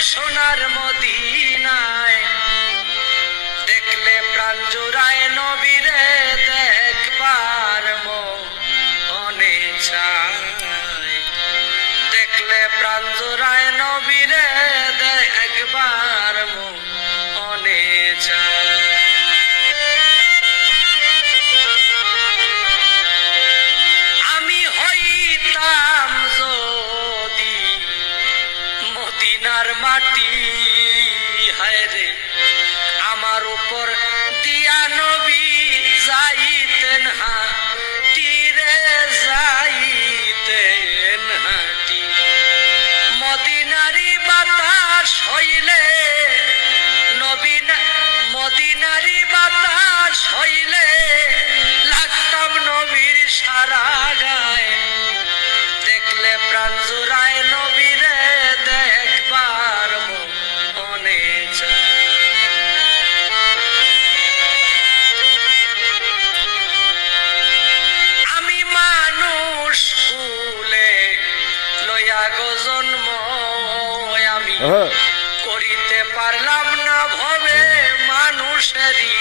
সোনার মদিনায়। দেখলে প্রাণ জোড়ায় নবীরে দেখবার মনে চায়। দেখলে প্রাণ জুড়ায় মদিনার মাটি, হায় রে। আমার উপর দিয়া নবী যাইতেন হাটি রে যাইতেন হাটি মদিনারি বাতাস হইলে নবীন মদিনারি বাতাস হইলে, লাগতাম নবীর সারা গায়। দেখলে প্রাণ জুড়ায় নবীরে গো জন্ম আমি হ্যাঁ। করিতে পারলাম না ভবে মানুষেরই